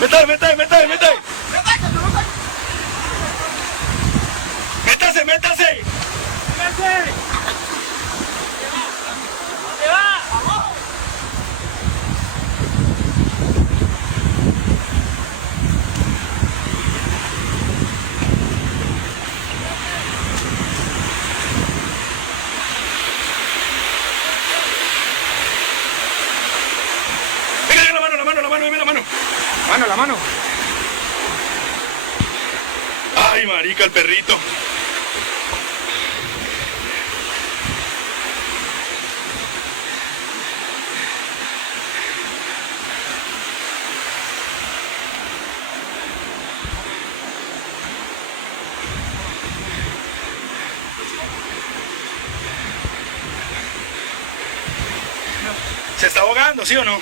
Métale, métale, métale, métale. Métase, métase. Venga, la mano, la mano, la mano, dime la mano. La mano. Ay, marica, el perrito. ¿Se está ahogando, sí o no?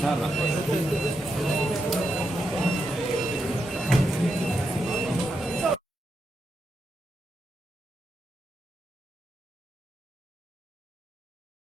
Nada.